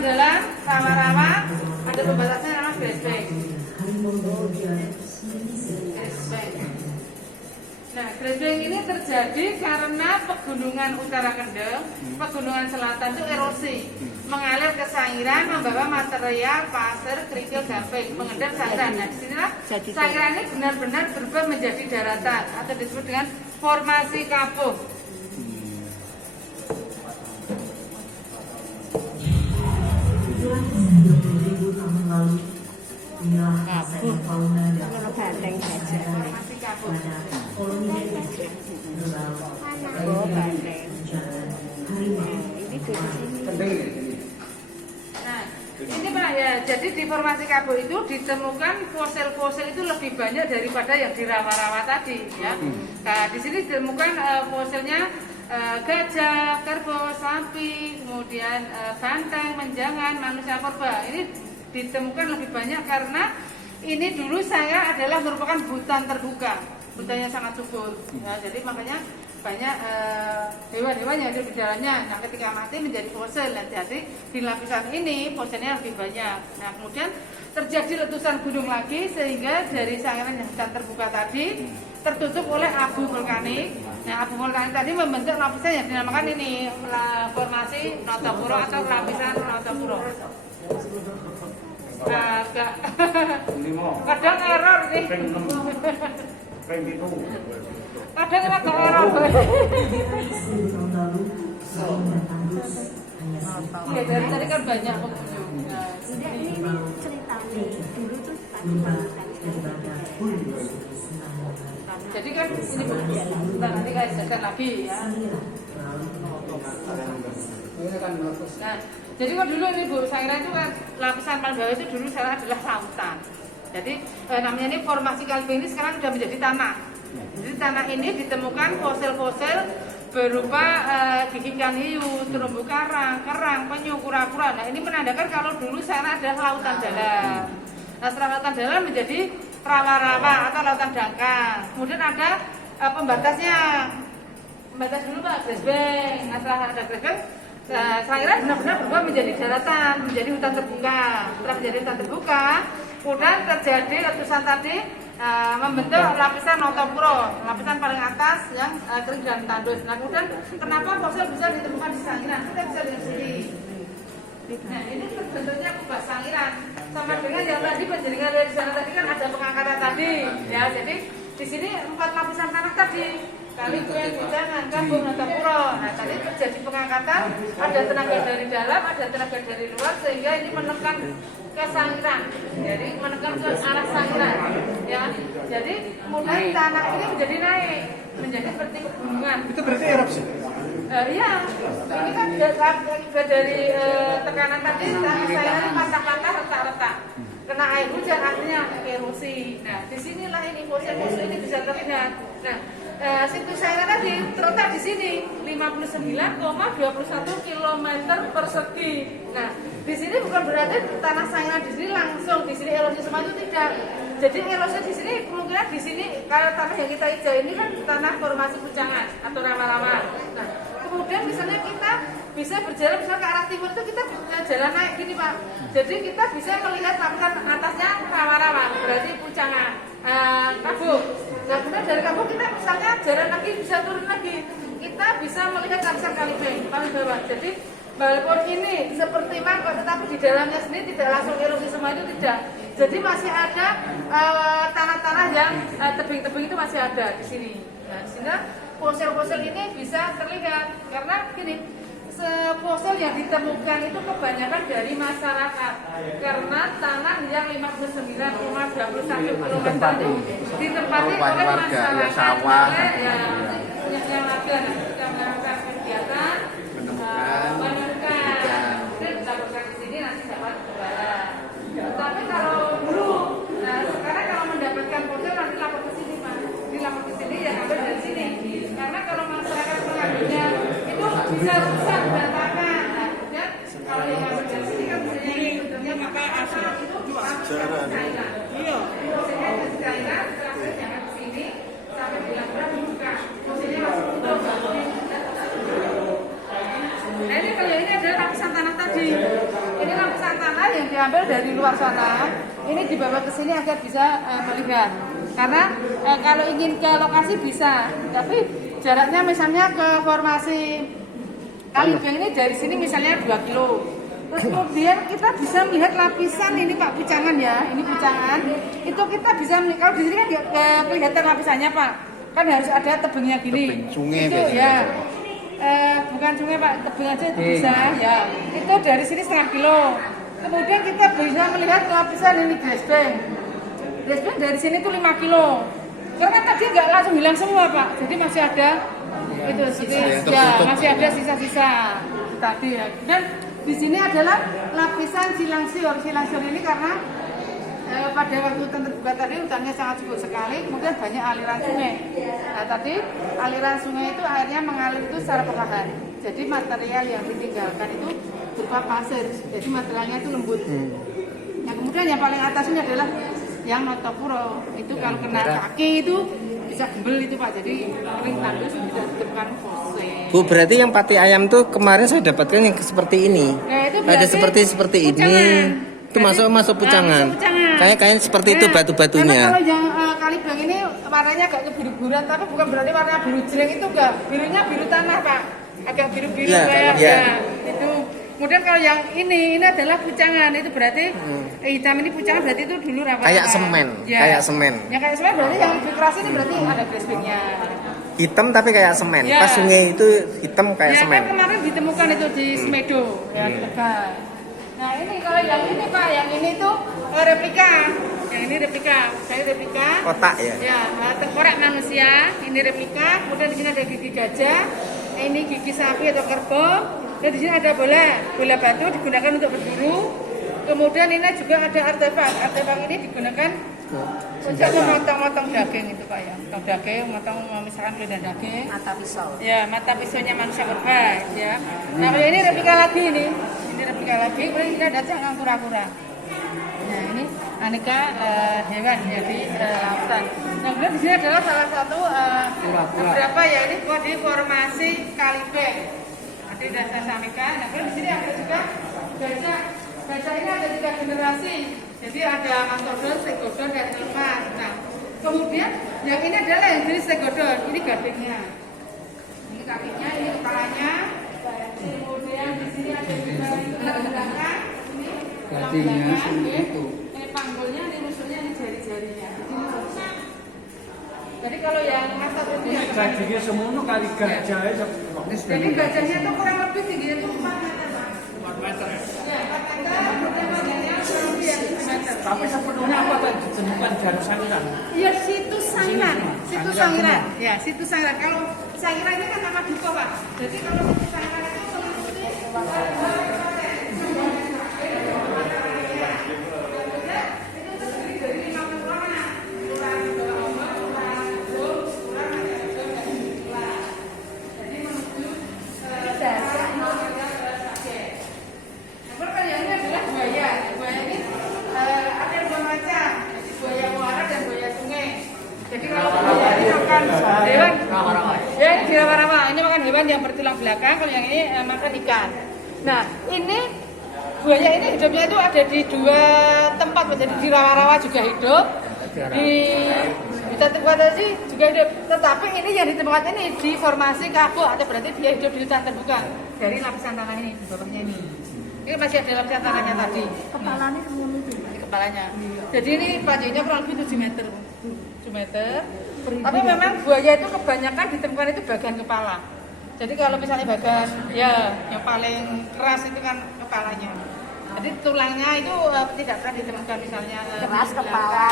jalan, rawa-rawa, ada pembatasnya namanya grassbank. Nah, grassbank ini terjadi karena pegunungan utara Kendeng, pegunungan selatan itu erosi, mengalir ke Sangiran, membawa material pasir, kerikil, gamping, mengendap Sangiran. Nah, disinilah Sangiran ini benar-benar berubah menjadi daratan atau disebut dengan formasi kapuh. fauna dan banteng saja pada koloni Nah, ini Pak ya, jadi di formasi Kabuh itu ditemukan fosil-fosil itu lebih banyak daripada yang di rawa-rawa tadi ya. Nah, di sini ditemukan fosilnya gajah, kerbau, sapi, kemudian banteng, menjangan, manusia purba. Ini ditemukan lebih banyak karena ini dulu saya adalah merupakan hutan terbuka, hutannya sangat subur. Ya, jadi makanya banyak dewa-dewa yang ada di dalamnya. Nah, ketika mati menjadi fosil. Nah, jadi di lapisan ini fosilnya lebih banyak. Nah, kemudian terjadi letusan gunung lagi sehingga dari Sangiran yang hutan terbuka tadi tertutup oleh abu vulkanik. Nah, abu vulkanik tadi membentuk lapisan yang dinamakan ini formasi Notopuro atau lapisan Notopuro. Agak kadang error nih. Kadang agak error. Iya, dari tadi kan banyak pengunjung. ini ceritanya dulu tuh jadi kan ini nanti kita jelaskan lagi ya. Nah, jadi kan dulu ini Bu Sangiran itu kan lapisan paling bawah itu dulu saya adalah lautan. Jadi namanya ini formasi kalving ini sekarang sudah menjadi tanah. Jadi tanah ini ditemukan fosil-fosil berupa gigi ikan hiu, terumbu karang, kerang, penyu, kura-kura. Nah, ini menandakan kalau dulu sana adalah lautan dalam. Nah, setelah lautan dalam menjadi rawa-rawa atau lautan dangkal. Kemudian ada pembatasnya. Pembatas dulu Pak, grassbank. Nah, setelah ada grassbank, Sangiran benar-benar berubah menjadi daratan, menjadi hutan terbuka. Setelah menjadi hutan terbuka, kemudian terjadi letusan tadi membentuk lapisan Notopuro, lapisan paling atas yang kering dan tandus. Nah, kemudian kenapa fosil bisa ditemukan di Sangiran? Kita bisa lihat sini. Nah, ini bentuknya kubah Sangiran, sama dengan yang tadi penjaringan dari sana tadi kan ada pengangkatan tadi, ya. Jadi di sini 4 lapisan tanah tadi. Kalving, Menjangan, Kabuh, Notopuro. Nah, tadi terjadi pengangkatan, ada tenaga dari dalam, ada tenaga dari luar, sehingga ini menekan ke Sangiran. Jadi menekan ke arah Sangiran. Ya, jadi kemudian tanah ini menjadi naik, menjadi seperti pegunungan. Itu berarti erupsi? Iya, ini kan akibat dari tekanan tadi, tanah Sangiran patah-patah, retak-retak. Kena air hujan artinya erosi. Nah, disinilah ini fosil-fosil ini bisa terlihat. Nah, situs Sangiran tadi terletak di sini 59,21 km persegi. Nah, di sini bukan berarti tanah Sangiran di sini langsung di sini erosi semua itu tidak. Jadi erosi di sini kemungkinan di sini kalau tanah yang kita hijau ini kan tanah formasi pucangan atau rawa-rawa. Nah, kemudian misalnya kita bisa berjalan misalnya ke arah timur itu kita jalan naik gini Pak. Jadi kita bisa melihat lapisan atasnya rawa-rawa, berarti pucangan Kabuh. Nah, kemudian dari Kabuh kita misalnya jalan lagi bisa turun lagi, kita bisa melihat lapisan Kalving paling bawah. Jadi walaupun ini seperti mangkok, tetapi di dalamnya sendiri tidak langsung erosi semua itu tidak. Jadi masih ada tanah-tanah yang tebing-tebing itu masih ada di sini. Nah, sehingga fosil-fosil ini bisa terlihat karena gini. Fosil yang ditemukan itu kebanyakan dari masyarakat karena tanah yang 59,21 km itu ditempati oleh masyarakat oleh yang ada yang melakukan kegiatan menemukan dan dilaporkan di sini nanti dapat kembali. Tapi kalau dulu, nah sekarang kalau mendapatkan fosil nanti lapor ke sini Pak, dilapor ke sini ya ambil dari sini karena kalau masyarakat mengambilnya itu bisa rusak berantakan. Nah, kemudian kalau yang ambil dari sini kan misalnya ini bentuknya pakai asal itu langsung cairan. Iya. Maksudnya cairan langsung jangan ke sini sampai dilakukan dibuka. Maksudnya masih utuh. Nah, ini kalau ini adalah lapisan tanah tadi. Ini diambil dari luar sana, ini dibawa ke sini agar bisa melihat. Karena kalau ingin ke lokasi bisa, tapi jaraknya misalnya ke formasi Kalibeng ini dari sini misalnya 2 kilo. Terus kemudian kita bisa melihat lapisan ini Pak, pucangan ya, ini pucangan. Itu kita bisa melihat, kalau di sini kan nggak kelihatan lapisannya Pak, kan harus ada tebingnya gini. Tebing sungai itu biasanya. ya. Bukan sungai Pak, tebing aja itu bisa ya. Itu dari sini 0,5 kilo. Kemudian kita bisa melihat lapisan ini grassbank. Grassbank dari sini tuh 5 kilo. Karena tadi nggak langsung hilang semua Pak, jadi masih ada itu ya, masih ada sisa-sisa tadi ya. Dan di sini adalah lapisan silangsiur. Silangsiur ini karena pada waktu hutan terbuka tadi hutannya sangat subur sekali, kemudian banyak aliran sungai. Nah tadi aliran sungai itu airnya mengalir itu secara perlahan. Jadi material yang ditinggalkan itu berupa pasir, jadi materialnya itu lembut. Nah kemudian yang paling atas ini adalah yang Notopuro. Itu kalau kena kaki itu bisa gembel itu Pak, jadi kering tandus bisa ditemukan fosil. Bu, berarti yang pati ayam tuh kemarin saya dapatkan yang seperti ini. Nah, itu ada berarti seperti ini. pucangan. Itu masuk pucangan. Masuk pucangan. Kayak seperti itu Nah, batu-batunya. Karena kalau yang Kalibeng ini warnanya agak kebiru-biruan, tapi bukan berarti warna biru jreng itu enggak. Birunya biru tanah Pak, agak biru-biru Ya, kayak ya. ya, itu. Kemudian kalau yang ini adalah pucangan, itu berarti hitam ini pucangan berarti itu dulu rawa. Kayak semen, kayak semen. Yang kayak semen berarti yang lebih keras ini berarti ada grassbanknya. Hitam tapi kayak semen. Ya. Pas sungai itu hitam kayak Ya semen. kan kemarin ditemukan itu di Semedo, ya di Tegal. Nah ini kalau yang ini Pak, yang ini tuh replika. Yang ini replika, saya replika. Kotak ya. Ya, tengkorak manusia, ini replika. Kemudian di sini ada gigi gajah, ini gigi sapi atau kerbau. Dan di sini ada bola batu digunakan untuk berburu. Kemudian ini juga ada artefak. Artefak ini digunakan untuk memotong-motong daging itu Pak ya. Motong daging, misalkan kulit daging. Mata pisau. Ya, mata pisaunya manusia purba ya. Nah, ini replika lagi ini. Ini replika lagi, kemudian ini ada cangkang kura-kura. Nah, ini aneka hewan ya di lautan. Nah, kemudian di sini adalah salah satu beberapa ya ini di formasi Kalibeng. Nanti sudah saya sampaikan. Nah, kemudian di sini ada juga gajah. Gajah ini ada 3 generasi. Jadi ada mastodon, stegodon, dan emas. Nah, kemudian yang ini adalah yang jenis stegodon. Ini gadingnya. Ini kakinya, ini kepalanya. Kemudian di sini ada juga tulang belakang. Ini tulang belakang. Ini panggulnya, ini rusuknya, ini jari-jarinya. Jadi kalau yang mastodon itu yang Gajinya semuanya kali gajah aja. jadi gajahnya itu kurang lebih tingginya itu 4 meter Pak. 4 meter ya. Ya, 4 meter. Kemudian badannya kurang lebih yang 1 meter. Tapi sepenuhnya apa tadi ditemukan dari Sangiran? Iya, situs Sangiran. Situs Sangiran. Ya, situs Sangiran. Kalau Sangiran ini kan nama duko, Pak. Jadi kalau situs Sangiran itu meliputi yang bertulang belakang, kalau yang ini makan ikan. Nah, ini buaya ini hidupnya itu ada di 2 tempat, jadi di rawa-rawa juga hidup, di hutan terbuka tadi juga hidup. Tetapi ini yang di tempat ini di formasi kabut, atau berarti dia hidup di hutan terbuka dari lapisan tanah ini, di bawahnya ini. Ini masih ada lapisan tanahnya tadi. Kepalanya kemudian itu. Ini kepalanya. Jadi ini panjangnya kurang lebih 7 meter. 7 meter. Tapi memang buaya itu kebanyakan ditemukan itu bagian kepala. Jadi kalau misalnya bagian ya yang paling keras itu kan kepalanya. Jadi tulangnya itu tidak pernah ditemukan misalnya Keras kepala.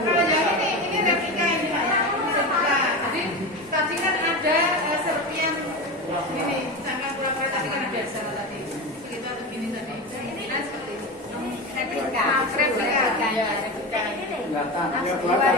Kalau yang ini replika ini Pak ya, ini replika. Jadi tadi kan ada serpian ini, cangkang kura-kura tadi kan ada sana tadi. Kita begini tadi. Ini kan seperti ini. Replika. buatan. Ya, buatan.